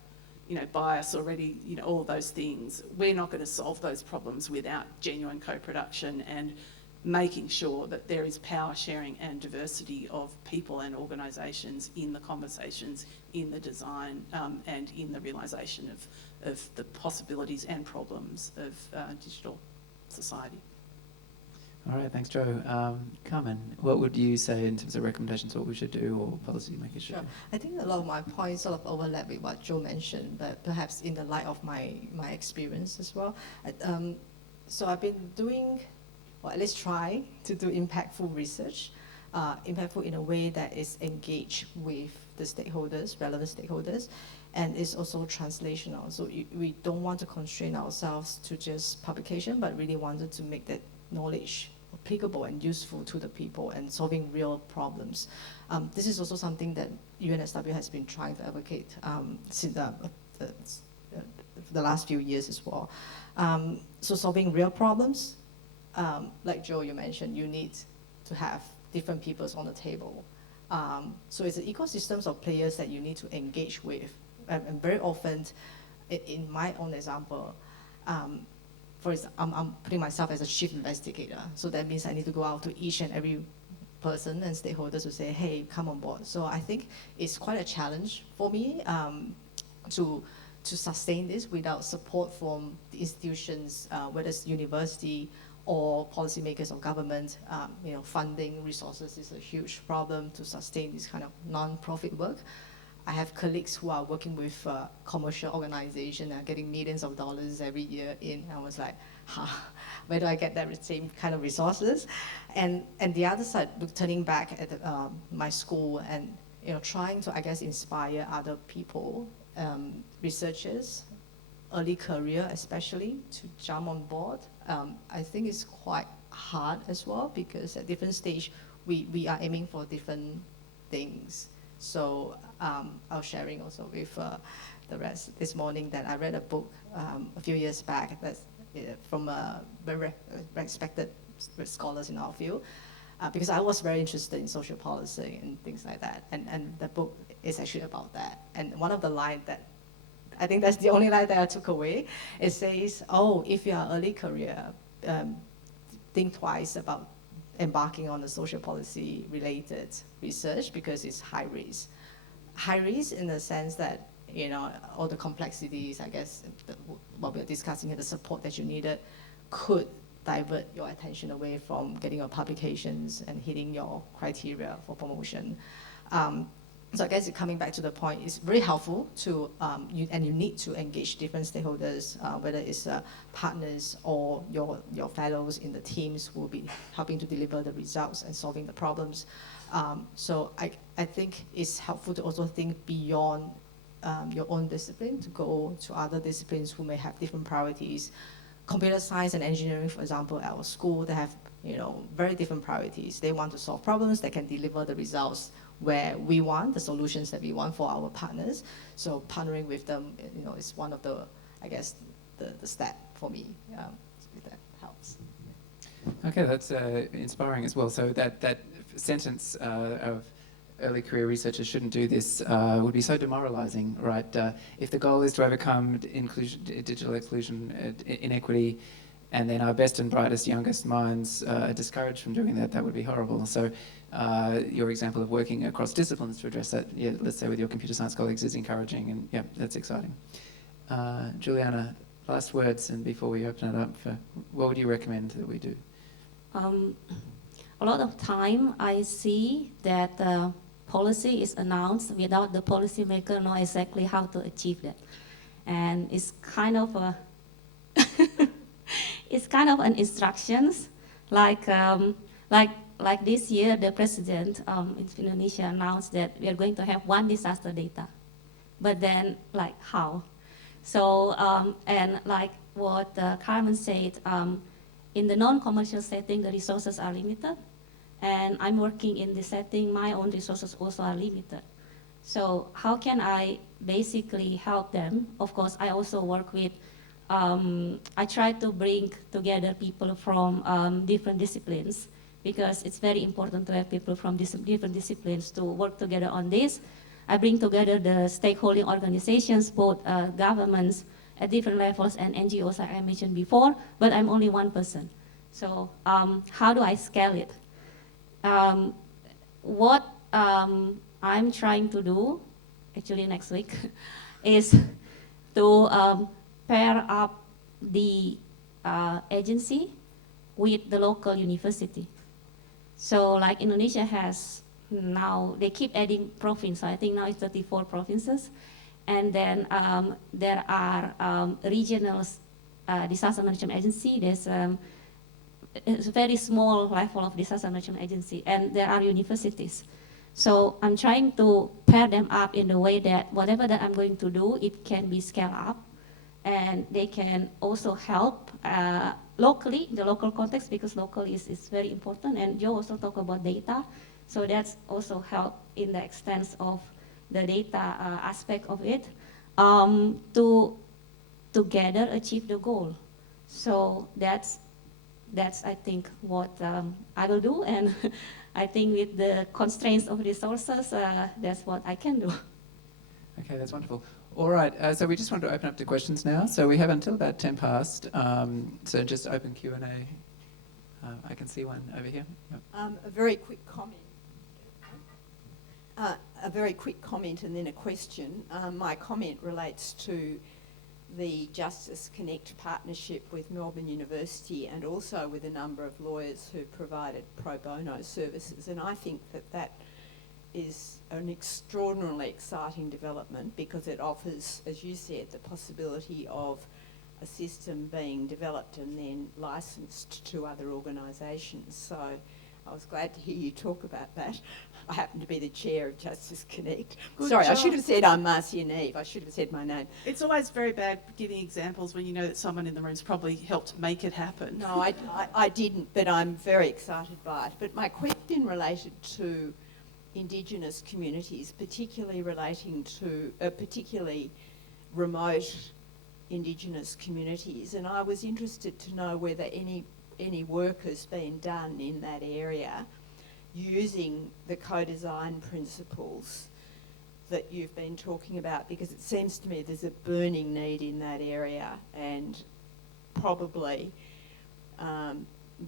bias already, all of those things. We're not going to solve those problems without genuine co-production and making sure that there is power sharing and diversity of people and organisations in the conversations, in the design and in the realisation of the possibilities and problems of digital society. All right, thanks, Joe. Carmen, what would you say in terms of recommendations, what we should do or policymakers should do? I think a lot of my points sort of overlap with what Joe mentioned, but perhaps in the light of my experience as well. So I've been doing, or at least try to do impactful research, impactful in a way that is engaged with the stakeholders, relevant stakeholders, and is also translational. So we don't want to constrain ourselves to just publication, but really wanted to make that knowledge applicable and useful to the people and solving real problems. This is also something that UNSW has been trying to advocate since the last few years as well. So solving real problems, like Joe, you mentioned, you need to have different peoples on the table. So it's an ecosystem of players that you need to engage with. And very often, in my own example, for example, I'm putting myself as a chief investigator. So that means I need to go out to each and every person and stakeholders to say, hey, come on board. So I think it's quite a challenge for me to sustain this without support from the institutions, whether it's university or policymakers or government. Funding resources is a huge problem to sustain this kind of non-profit work. I have colleagues who are working with commercial organizations and are getting millions of dollars every year in. I was like, where do I get that same kind of resources? And the other side, turning back at my school and trying to, I guess, inspire other people, researchers, early career especially, to jump on board. I think it's quite hard as well, because at different stage, we are aiming for different things. So I was sharing also with the rest this morning that I read a book a few years back that's from very respected scholars in our field, because I was very interested in social policy and things like that. And the book is actually about that. And one of the lines that, I think that's the only line that I took away, it says, oh, if you are early career, think twice about embarking on a social policy related research because it's high risk. high risk in the sense that, you know, all the complexities, I guess, what we're discussing here, the support that you needed could divert your attention away from getting your publications and hitting your criteria for promotion. So I guess coming back to the point, it's very helpful to, you need to engage different stakeholders, whether it's partners or your fellows in the teams who will be helping to deliver the results and solving the problems. So I think it's helpful to also think beyond your own discipline, to go to other disciplines who may have different priorities. Computer science and engineering, for example, at our school, they have, you know, very different priorities. They want to solve problems, they can deliver the results where we want, the solutions that we want for our partners. So partnering with them, you know, is one of the, I guess, the step for me, if that helps. Okay, that's inspiring as well. So that sentence of early career researchers shouldn't do this would be so demoralizing, right? If the goal is to overcome digital exclusion, inequity, and then our best and brightest, youngest minds are discouraged from doing that, that would be horrible. So your example of working across disciplines to address that, yeah, let's say with your computer science colleagues, is encouraging, and yeah, that's exciting. Juliana, last words, and before we open it up, what would you recommend that we do? A lot of time I see that policy is announced without the policymaker know exactly how to achieve that. And it's kind of a it's kind of an instructions, like this year the president in Indonesia announced that we are going to have one disaster data, but then like how? So and like what Carmen said, in the non-commercial setting the resources are limited, and I'm working in the setting my own resources also are limited. So how can I basically help them? Of course, I also work with I try to bring together people from different disciplines, because it's very important to have people from different disciplines to work together on this. I bring together the stakeholder organizations, both governments at different levels and NGOs, like I mentioned before, but I'm only one person. So how do I scale it? What I'm trying to do, actually next week, is to pair up the agency with the local university. So like Indonesia has now, they keep adding provinces, so I think now it's 34 provinces. And then there are regional disaster management agency. There's it's a very small level of disaster management agency, and there are universities. So I'm trying to pair them up in the way that whatever that I'm going to do, it can be scaled up, and they can also help locally, in the local context, because local is very important. And Joe also talked about data, so that's also help in the extent of the data aspect of it, to together achieve the goal. So that's I think what I will do, and I think with the constraints of resources, that's what I can do. Okay, that's wonderful. All right, so we just want to open up to questions now. So we have until about 10 past, so just open Q&A. I can see one over here. Yep. A very quick comment. A very quick comment and then a question. My comment relates to the Justice Connect partnership with Melbourne University and also with a number of lawyers who provided pro bono services. And I think that is an extraordinarily exciting development, because it offers, as you said, the possibility of a system being developed and then licensed to other organisations. So I was glad to hear you talk about that. I happen to be the chair of Justice Connect. Good Sorry, job. I should have said I'm Marcia Neve. I should have said my name. It's always very bad giving examples when you know that someone in the room's probably helped make it happen. No, I didn't, but I'm very excited by it. But my question related to Indigenous communities, particularly relating to particularly remote Indigenous communities, and I was interested to know whether any work has been done in that area using the co-design principles that you've been talking about, because it seems to me there's a burning need in that area, and probably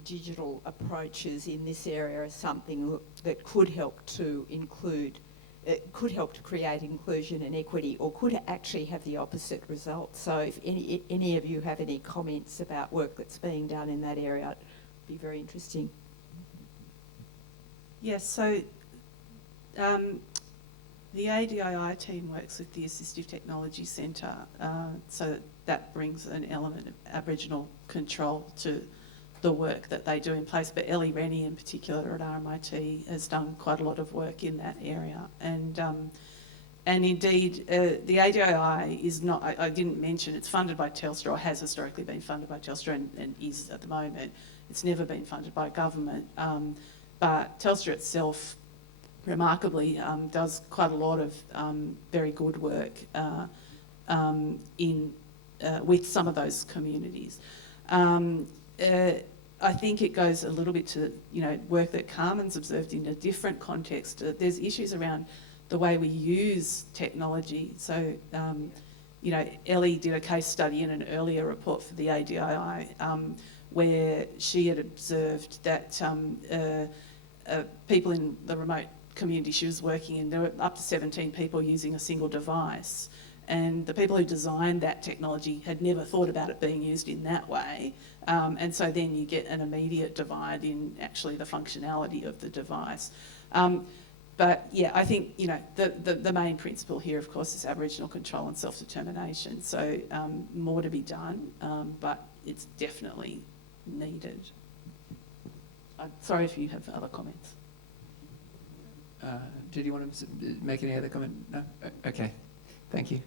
digital approaches in this area are something that could help to include it could help to create inclusion and equity, or could it actually have the opposite result? So if any of you have any comments about work that's being done in that area, it'd be very interesting. Yes, so the ADII team works with the Assistive Technology Centre, so that brings an element of Aboriginal control to the work that they do in place. But Ellie Rennie in particular at RMIT has done quite a lot of work in that area. And indeed, the ADII is not, I didn't mention, it's funded by Telstra, or has historically been funded by Telstra and is at the moment. It's never been funded by government. But Telstra itself, remarkably, does quite a lot of very good work with some of those communities. I think it goes a little bit to work that Carmen's observed in a different context. There's issues around the way we use technology. So, Ellie did a case study in an earlier report for the ADII where she had observed that people in the remote community she was working in, there were up to 17 people using a single device. And the people who designed that technology had never thought about it being used in that way. And so then you get an immediate divide in actually the functionality of the device. But yeah, I think, the main principle here, of course, is Aboriginal control and self-determination. So more to be done, but it's definitely needed. I'm sorry if you have other comments. Did you want to make any other comment? No? Okay, thank you.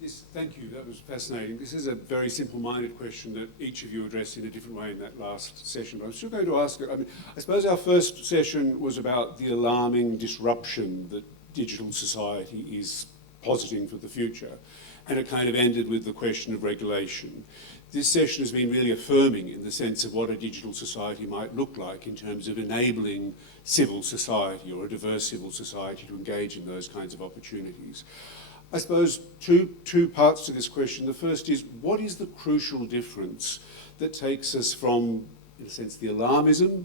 Yes, thank you. That was fascinating. This is a very simple-minded question that each of you addressed in a different way in that last session. But I'm still going to ask it. I suppose our first session was about the alarming disruption that digital society is positing for the future, and it kind of ended with the question of regulation. This session has been really affirming in the sense of what a digital society might look like in terms of enabling civil society or a diverse civil society to engage in those kinds of opportunities. I suppose two parts to this question. The first is, what is the crucial difference that takes us from, in a sense, the alarmism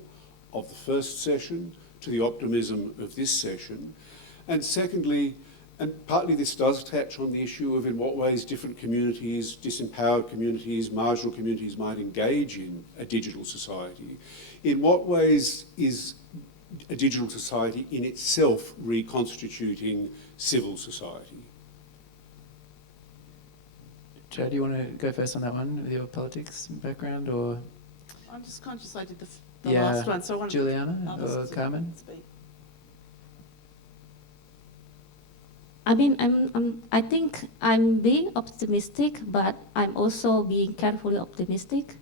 of the first session to the optimism of this session? And secondly, and partly this does touch on the issue of in what ways different communities, disempowered communities, marginal communities might engage in a digital society. In what ways is a digital society in itself reconstituting civil society? Joe, do you want to go first on that one, with your politics background, or? I'm just conscious I did the last one, so I want Juliana or Carmen? Speak. I mean, I think I'm being optimistic, but I'm also being carefully optimistic,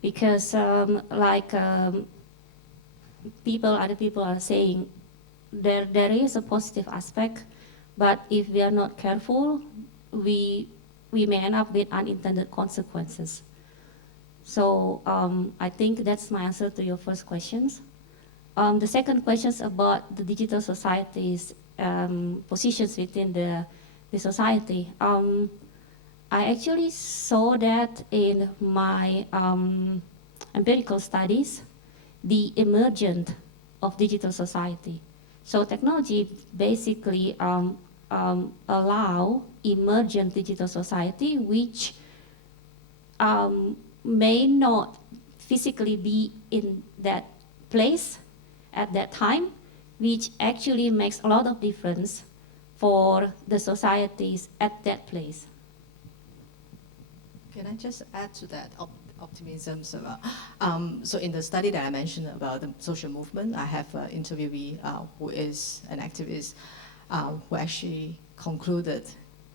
because other people are saying, there is a positive aspect, but if we are not careful, we may end up with unintended consequences. So I think that's my answer to your first questions. The second question is about the digital society's positions within the society. I actually saw that in my empirical studies, the emergence of digital society. So technology basically allow emergent digital society, which may not physically be in that place at that time, which actually makes a lot of difference for the societies at that place. Can I just add to that optimism? So in the study that I mentioned about the social movement, I have an interviewee who is an activist who actually concluded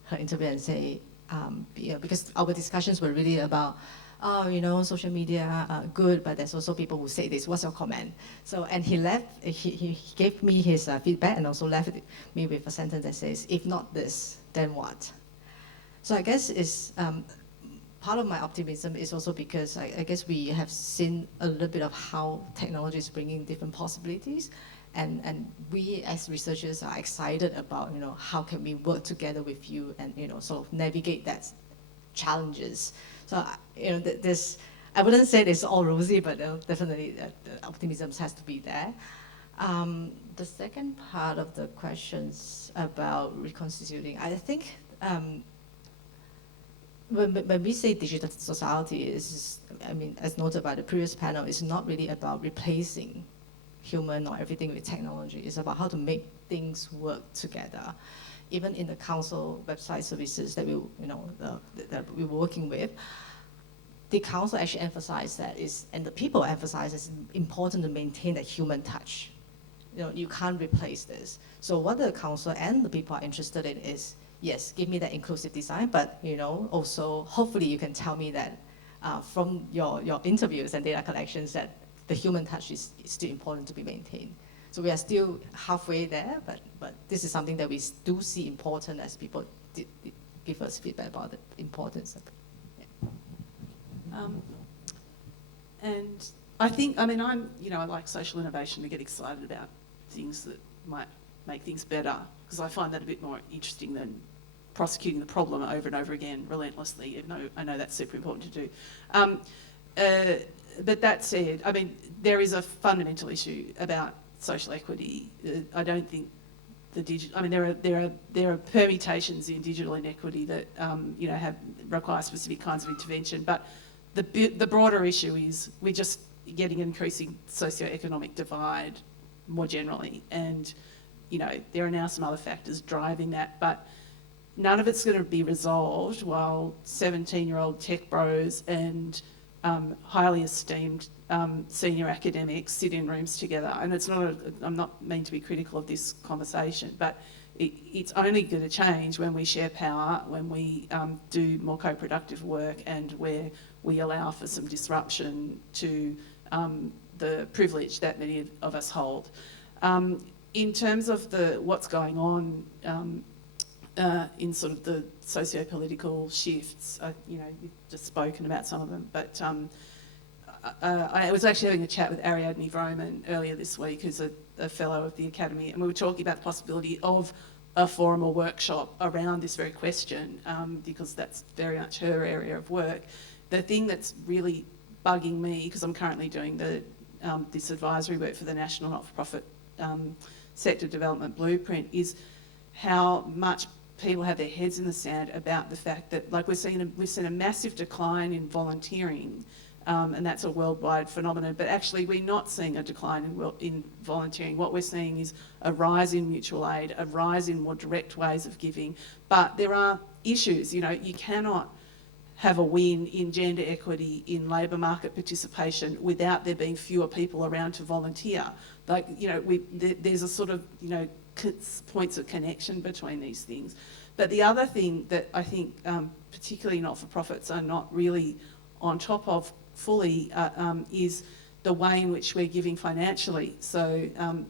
her interview and say, because our discussions were really about, social media good, but there's also people who say this. What's your comment? So, and he gave me his feedback and also left me with a sentence that says, if not this, then what? So I guess it's part of my optimism is also because I guess we have seen a little bit of how technology is bringing different possibilities. And we as researchers are excited about, how can we work together with you and, sort of navigate that challenges. So, this, I wouldn't say it's all rosy, but definitely the optimism has to be there. The second part of the questions about reconstituting, I think when we say digital society, I mean, as noted by the previous panel, it's not really about replacing human or everything with technology. It's about how to make things work together. Even in the council website services that that we were working with, the council actually emphasized that and the people emphasize it's important to maintain that human touch. You can't replace this. So what the council and the people are interested in is, yes, give me that inclusive design, but also hopefully you can tell me that from your interviews and data collections that the human touch is still important to be maintained. So we are still halfway there, but this is something that we do see important as people give us feedback about the importance of it. And I think, I like social innovation to get excited about things that might make things better, because I find that a bit more interesting than prosecuting the problem over and over again relentlessly, even though I know that's super important to do. But that said, there is a fundamental issue about social equity. I don't think there are permutations in digital inequity that require specific kinds of intervention, but the broader issue is we're just getting an increasing socioeconomic divide more generally, and there are now some other factors driving that, but none of it's going to be resolved while 17-year-old tech bros and highly esteemed senior academics sit in rooms together. And I'm not mean to be critical of this conversation, but it's only going to change when we share power, when we do more co-productive work, and where we allow for some disruption to the privilege that many of us hold. In terms of what's going on in sort of the socio-political shifts, you've just spoken about some of them, but I was actually having a chat with Ariadne Vroman earlier this week, who's a fellow of the Academy, and we were talking about the possibility of a forum or workshop around this very question, because that's very much her area of work. The thing that's really bugging me, because I'm currently doing this advisory work for the National Not-for-Profit Sector Development Blueprint, is how much people have their heads in the sand about the fact that, like, we've seen a massive decline in volunteering, and that's a worldwide phenomenon, but actually we're not seeing a decline in volunteering. What we're seeing is a rise in mutual aid, a rise in more direct ways of giving, but there are issues. You cannot have a win in gender equity, in labour market participation, without there being fewer people around to volunteer. There's a sort of, points of connection between these things. But the other thing that I think particularly not-for-profits are not really on top of fully is the way in which we're giving financially. So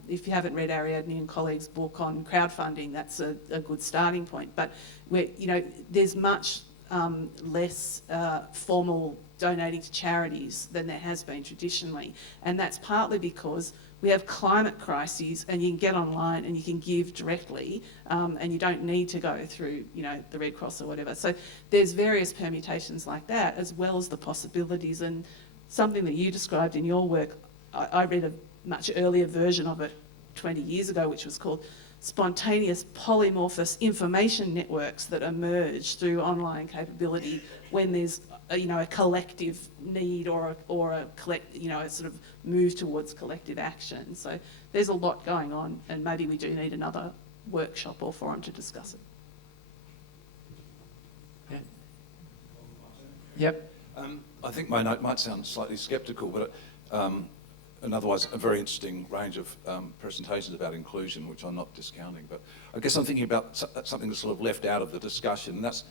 if you haven't read Ariadne and colleagues' book on crowdfunding, that's a good starting point. But there's much less formal donating to charities than there has been traditionally, and that's partly because we have climate crises, and you can get online and you can give directly, and you don't need to go through, the Red Cross or whatever. So there's various permutations like that, as well as the possibilities. And something that you described in your work, I read a much earlier version of it 20 years ago, which was called spontaneous polymorphous information networks that emerge through online capability when there's a collective need or a sort of move towards collective action. So there's a lot going on, and maybe we do need another workshop or forum to discuss it. Yeah. Yep. I think my note might sound slightly sceptical, but and otherwise a very interesting range of presentations about inclusion, which I'm not discounting. But I guess I'm thinking about something that's sort of left out of the discussion, and that's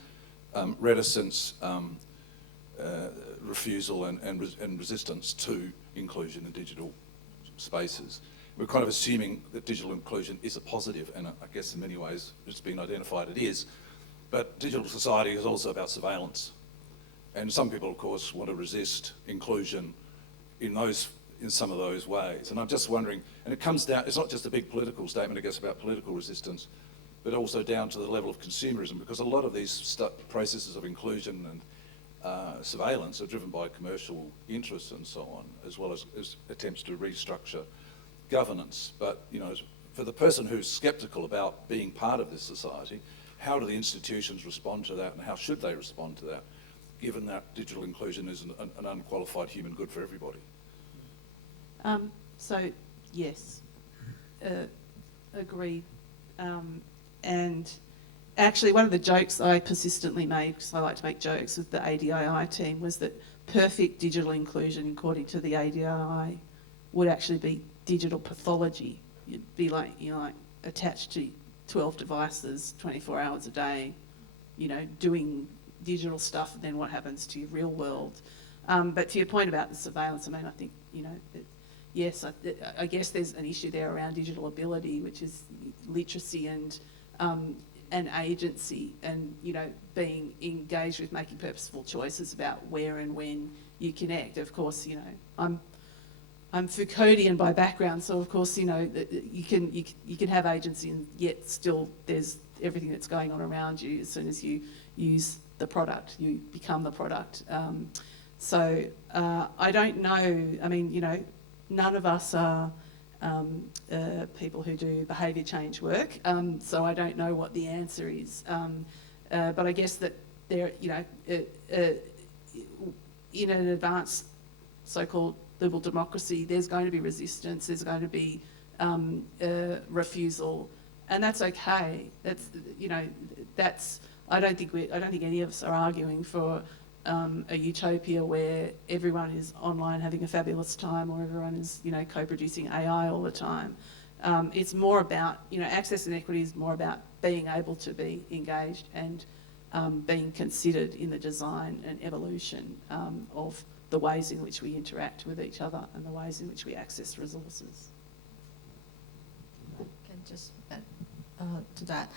reticence, refusal and resistance to inclusion in digital spaces. We're kind of assuming that digital inclusion is a positive, and I guess in many ways it's been identified it is. But digital society is also about surveillance. And some people, of course, want to resist inclusion in some of those ways. And I'm just wondering, and it comes down, it's not just a big political statement, I guess, about political resistance, but also down to the level of consumerism, because a lot of these processes of inclusion and surveillance are driven by commercial interests and so on, as well as attempts to restructure governance. But, for the person who's sceptical about being part of this society, how do the institutions respond to that, and how should they respond to that, given that digital inclusion is an unqualified human good for everybody? So, yes, agreed. And actually, one of the jokes I persistently made, because I like to make jokes with the ADII team, was that perfect digital inclusion, according to the ADII, would actually be digital pathology. You'd be like, like attached to 12 devices 24 hours a day, doing digital stuff, and then what happens to your real world. But to your point about the surveillance, I think, yes, I guess there's an issue there around digital ability, which is literacy and agency, and being engaged with making purposeful choices about where and when you connect. Of course, I'm Foucauldian by background, so of course you can have agency, and yet still there's everything that's going on around you. As soon as you use the product, you become the product. So I don't know. None of us are people who do behaviour change work, so I don't know what the answer is. But I guess that there, in an advanced so-called liberal democracy, there's going to be resistance, there's going to be refusal, and that's okay. I don't think any of us are arguing for a utopia where everyone is online having a fabulous time, or everyone is co-producing AI all the time. It's more about access and equity is more about being able to be engaged and being considered in the design and evolution of the ways in which we interact with each other and the ways in which we access resources. I can just add to that.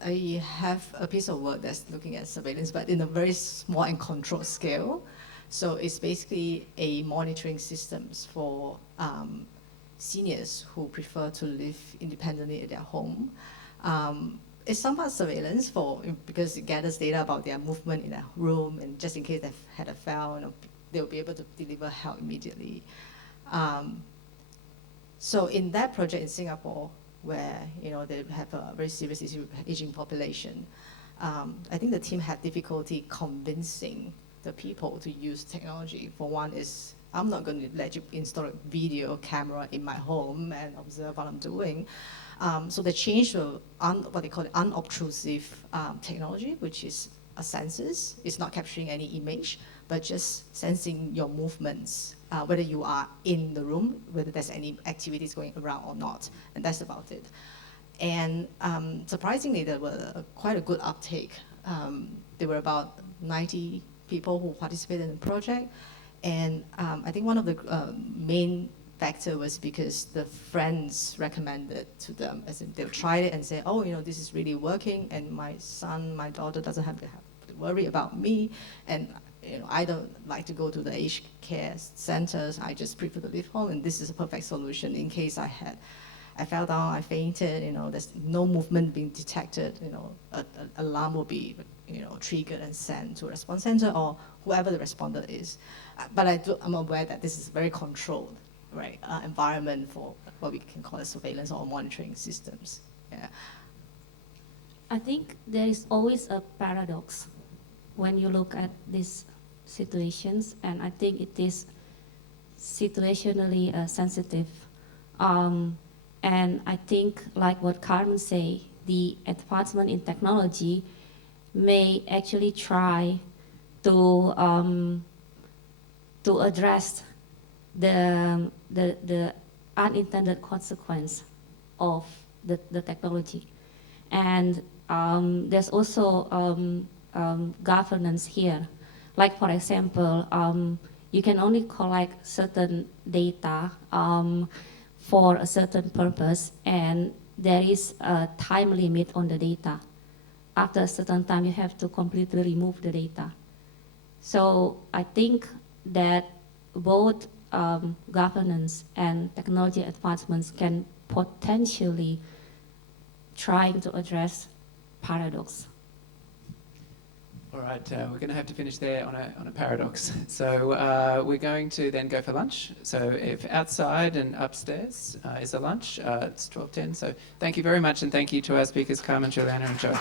I have a piece of work that's looking at surveillance, but in a very small and controlled scale. So it's basically a monitoring systems for seniors who prefer to live independently at their home. It's somewhat surveillance because it gathers data about their movement in their room, and just in case they've had a fall, they'll be able to deliver help immediately. So in that project in Singapore, where they have a very serious issue with aging population, I think the team had difficulty convincing the people to use technology. For one is, I'm not going to let you install a video camera in my home and observe what I'm doing. So they changed to what they call unobtrusive technology, which is a sensors. It's not capturing any image, but just sensing your movements, whether you are in the room, whether there's any activities going around or not, and that's about it. And surprisingly, there were quite a good uptake. There were about 90 people who participated in the project, and I think one of the main factor was because the friends recommended to them, as in they'll try it and say, oh, this is really working, and my son, my daughter doesn't have to worry about me, and I don't like to go to the aged care centers. I just prefer to live home, and this is a perfect solution in case I fell down, I fainted. There's no movement being detected. An alarm will be triggered and sent to a response center or whoever the responder is. But I'm aware that this is very controlled, right, environment for what we can call surveillance or monitoring systems. Yeah. I think there is always a paradox when you look at these situations, and I think it is situationally sensitive. And I think, like what Carmen say, the advancement in technology may actually try to address the unintended consequence of the technology. And there's also governance here. Like, for example, you can only collect certain data for a certain purpose, and there is a time limit on the data. After a certain time, you have to completely remove the data. So I think that both governance and technology advancements can potentially try to address paradox. All right, we're going to have to finish there on a paradox. So we're going to then go for lunch. So if outside and upstairs is a lunch, it's 12:10. So thank you very much, and thank you to our speakers, Carmen, Juliana and Joe.